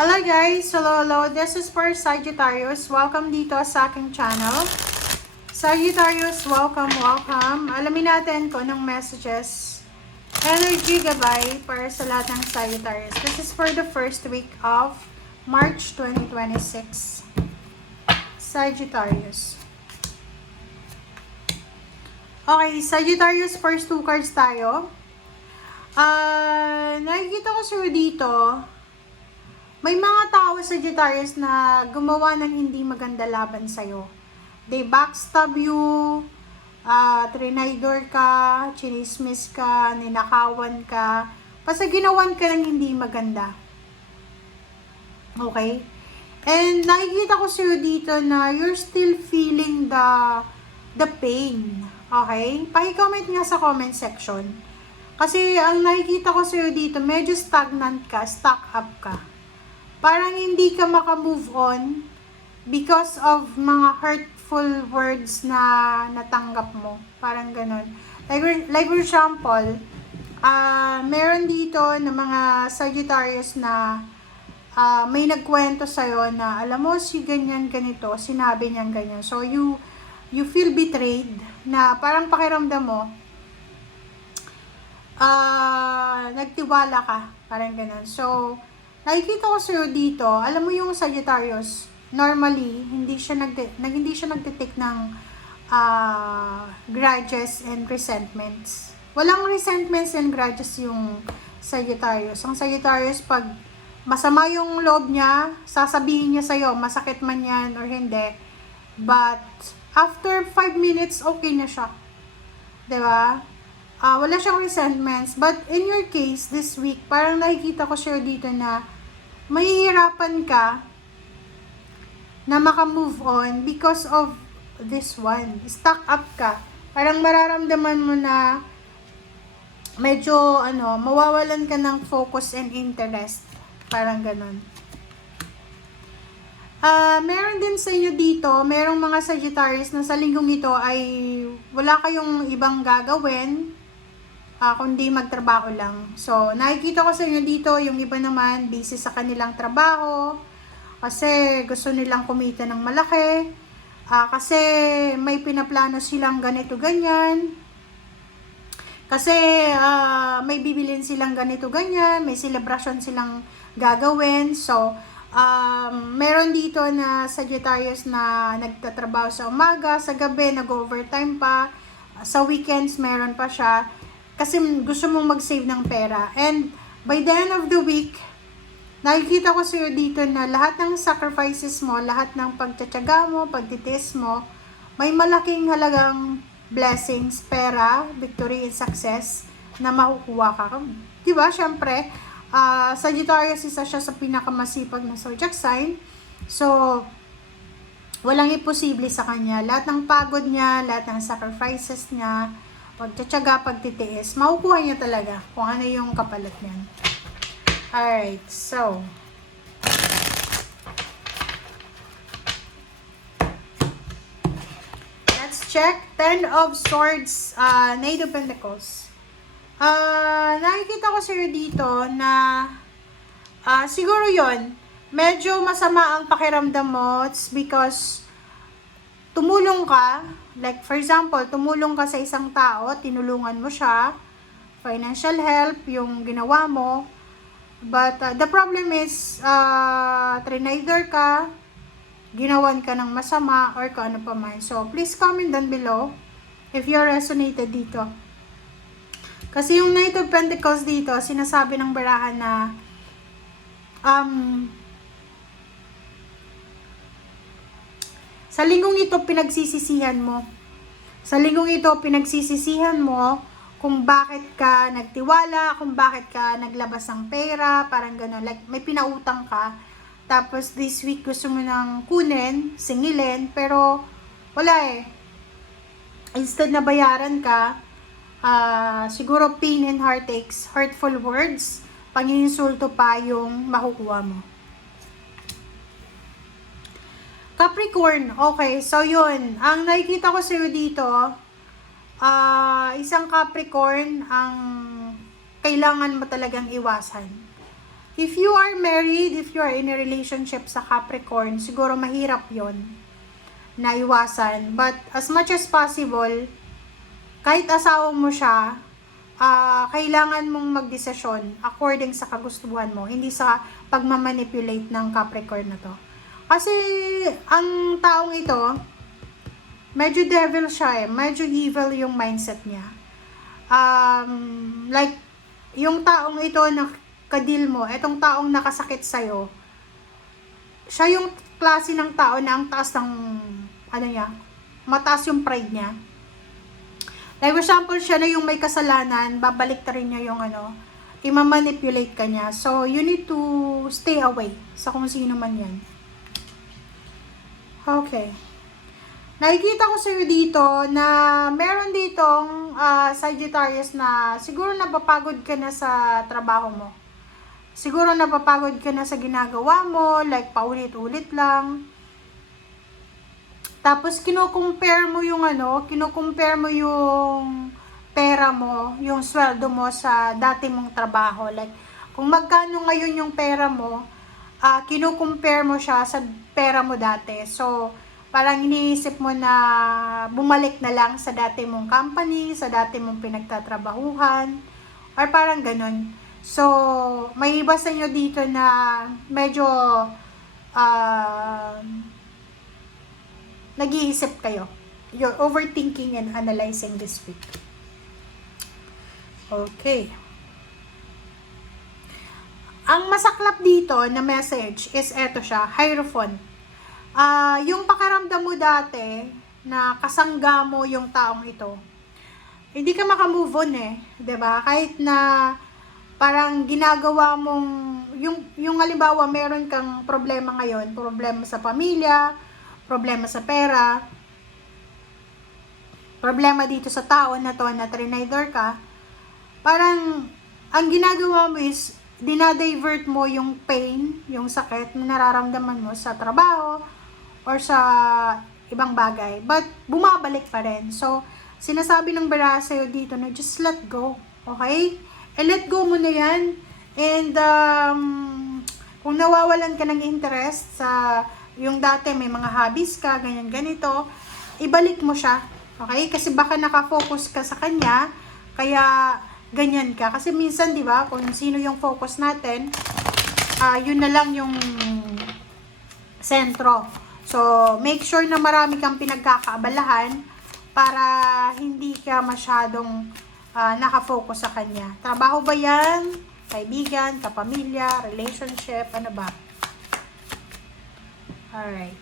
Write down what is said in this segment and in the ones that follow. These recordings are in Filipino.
Hello guys! Hello! This is for Sagittarius. Welcome dito sa aking channel. Sagittarius, welcome! Alamin natin kung anong messages, energy gabay para sa lahat ng Sagittarius. This is for the first week of March 2026. Sagittarius. Okay, Sagittarius, first two cards tayo. Nakikita ko sa'yo dito, may mga tao sa Sagittarius na gumawa ng hindi maganda laban sa'yo. They backstab you, trinidor ka, chinismis ka, ninakawan ka, basta ginawan ka ng hindi maganda. Okay? And nakikita ko sa'yo dito na you're still feeling the pain. Okay? Paki-comment nga sa comment section. Kasi ang nakikita ko sa'yo dito, medyo stagnant ka, stuck up ka. Parang hindi ka maka-move on because of mga hurtful words na natanggap mo. Parang ganun. Like for example, meron dito na mga Sagittarius na may nagkwento sa'yo na alam mo si ganyan ganito, sinabi niyang ganyan. So you feel betrayed na parang pakiramdam mo nagtiwala ka. Parang ganun. So nakikita ko sa'yo dito, alam mo yung Sagittarius, normally, hindi siya nagtitake ng grudges and resentments. Walang resentments and grudges yung Sagittarius. Ang Sagittarius, pag masama yung loob niya, sasabihin niya sa'yo, masakit man yan or hindi. But, after 5 minutes, okay na siya. Diba? Wala siyang resentments. But in your case, this week, parang nakikita ko siya dito na mahihirapan ka na maka-move on because of this one. Stuck up ka. Parang mararamdaman mo na medyo, mawawalan ka ng focus and interest. Parang ganun. Meron din sa inyo dito, merong mga Sagittarius na sa linggong ito ay wala kayong ibang gagawin kundi magtrabaho lang. So, nakikita ko sa inyo dito, yung iba naman, busy sa kanilang trabaho, kasi gusto nilang kumita ng malaki, kasi may pinaplano silang ganito, ganyan, kasi may bibilin silang ganito, ganyan, may celebration silang gagawin. So, meron dito na Sagittarius na nagtatrabaho sa umaga, sa gabi, nag-overtime pa, sa weekends meron pa siya, kasi gusto mong mag-save ng pera. And by the end of the week, nakikita ko sa'yo dito na lahat ng sacrifices mo, lahat ng pagtsatsaga mo, pagtitiis mo, may malaking halagang blessings, pera, victory, and success na makukuha ka. Diba? Siyempre, Sagittarius, isa siya sa pinakamasipag na zodiac sign. So, walang imposible sa kanya. Lahat ng pagod niya, lahat ng sacrifices niya, pagtsatsaga, pagtitiis, makukuha niya talaga kung ano yung kapalit niyan. Alright, so let's check. 10 of Swords, Knight of Pentacles. Nakikita ko sa'yo dito na siguro yon medyo masama ang pakiramdam mo. It's because tumulong ka, like for example, tumulong ka sa isang tao, tinulungan mo siya, financial help yung ginawa mo, but the problem is, trinidor ka, ginawan ka ng masama, or kung ano pa man. So, please comment down below if you resonated dito. Kasi yung Knight of Pentacles dito, sinasabi ng barahan na, sa linggong ito, pinagsisisihan mo. Sa linggong ito, pinagsisisihan mo kung bakit ka nagtiwala, kung bakit ka naglabas ng pera, parang gano'n. Like, may pinautang ka. Tapos, this week, gusto mo nang kunin, singilin, pero wala eh. Instead na bayaran ka, siguro pain and heartaches, hurtful words, pang-insulto pa yung makukuha mo. Capricorn, okay, so yun, ang nakikita ko sa'yo dito, isang Capricorn ang kailangan mo talagang iwasan. if you are married, if you are in a relationship sa Capricorn, siguro mahirap yon na iwasan. But as much as possible, kahit asawa mo siya, kailangan mong magdesisyon according sa kagustuhan mo, hindi sa pagmamanipulate ng Capricorn na to. Kasi ang taong ito, medyo devil siya eh, medyo evil yung mindset niya. Like, yung taong ito na kadil mo, etong taong nakasakit sa'yo, siya yung klase ng tao na ang taas ng, mataas yung pride niya. Like, for example, siya na yung may kasalanan, babalik ta rin niya yung i-manipulate ka niya. So, you need to stay away sa kung sino man yan. Okay. Nakikita ko sa'yo dito na meron ditong Sagittarius na siguro napapagod ka na sa trabaho mo. Siguro napapagod ka na sa ginagawa mo, like paulit-ulit lang. Tapos kino-compare mo yung pera mo, yung sweldo mo sa dati mong trabaho. Like, kung magkano ngayon yung pera mo, kino-compare mo siya sa pera mo dati. So, parang iniisip mo na bumalik na lang sa dati mong company, sa dati mong pinagtatrabahuhan, or parang ganun. So, may iba sa inyo dito na medyo nag-iisip kayo. You're overthinking and analyzing this week. Okay. Ang masaklap dito na message is eto siya, Hierophant. Yung pakiramdam mo dati na kasangga mo yung taong ito, hindi ka makamove on eh, 'di ba? Kahit na parang ginagawa mong yung halimbawa meron kang problema ngayon, problema sa pamilya, problema sa pera, problema dito sa tao na to na trinidor ka, parang ang ginagawa mo is dinadivert mo yung pain, yung sakit na nararamdaman mo sa trabaho or sa ibang bagay, but bumabalik pa rin. So, sinasabi ng baraha sa'yo dito na just let go, okay? Let go mo na yan. And kung nawawalan ka ng interest sa yung dati may mga hobbies ka, ganyan ganito, ibalik mo siya, okay? Kasi baka nakafocus ka sa kanya, kaya ganyan ka. Kasi minsan, di ba, kung sino yung focus natin, yun na lang yung sentro. So, make sure na marami kang pinagkakaabalahan para hindi ka masyadong nakafocus sa kanya. Trabaho ba yan? Kaibigan, kapamilya, relationship, ano ba? Alright.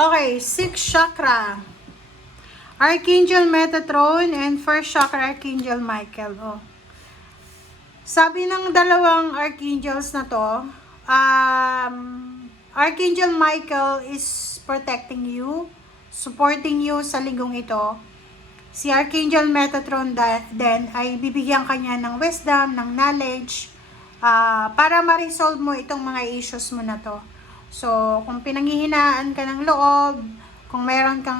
Okay, 6th chakra. Archangel Metatron and 1st chakra Archangel Michael. Oh. Sabi ng dalawang archangels na to, Archangel Michael is protecting you, supporting you sa linggong ito. Si Archangel Metatron din ay bibigyan kanya ng wisdom, ng knowledge, para ma-resolve mo itong mga issues mo na to. So, kung pinanghihinaan ka ng loob, kung mayroon kang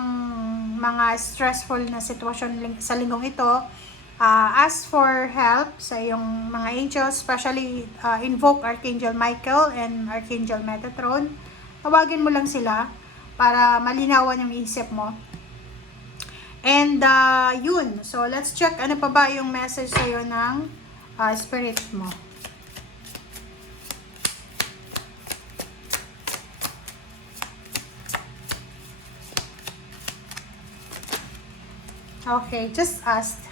mga stressful na sitwasyon sa linggong ito, ask for help sa iyong mga angels, especially invoke Archangel Michael and Archangel Metatron. Tawagin mo lang sila para malinawan yung isip mo. And yun, so let's check ano pa ba yung message sa'yo ng spirit mo. Okay, just ask.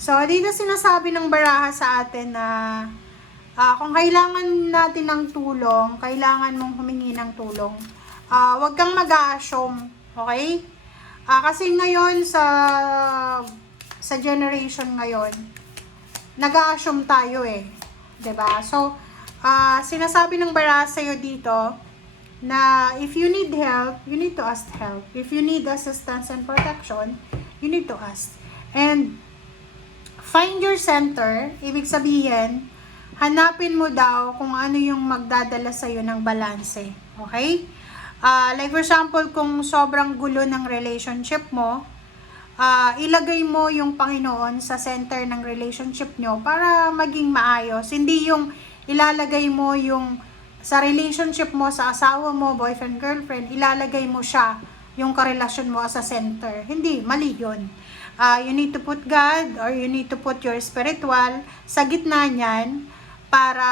So, dito sinasabi ng baraha sa atin na kung kailangan natin ng tulong, kailangan mong humingi ng tulong. Huwag kang mag-a-assume, okay? Kasi ngayon sa generation ngayon, nag-a-assume tayo eh. 'Di ba? So, sinasabi ng baraha sa'yo dito, na if you need help, you need to ask help. If you need assistance and protection, you need to ask. And find your center, ibig sabihin, hanapin mo daw kung ano yung magdadala sa'yo ng balanse. Okay? Like for example, kung sobrang gulo ng relationship mo, ilagay mo yung Panginoon sa center ng relationship nyo para maging maayos. Hindi yung ilalagay mo yung sa relationship mo, sa asawa mo, boyfriend, girlfriend, ilalagay mo siya, yung karelasyon mo as a center. Hindi, mali yun. You need to put God or you need to put your spiritual sa gitna niyan para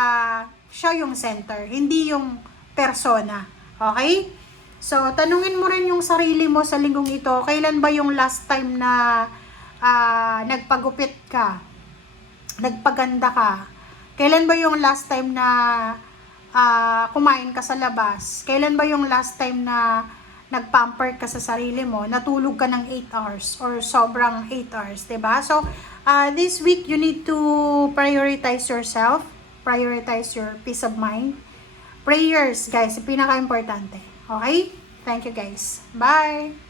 siya yung center, hindi yung persona. Okay? So, tanungin mo rin yung sarili mo sa linggong ito, kailan ba yung last time na nagpagupit ka, nagpaganda ka? Kailan ba yung last time na kumain ka sa labas? Kailan ba yung last time na nagpamper ka sa sarili mo, natulog ka ng 8 hours or sobrang 8 hours, 'di ba? So, this week you need to prioritize yourself, prioritize your peace of mind. Prayers, guys, pinaka-importante. Okay? Thank you, guys. Bye!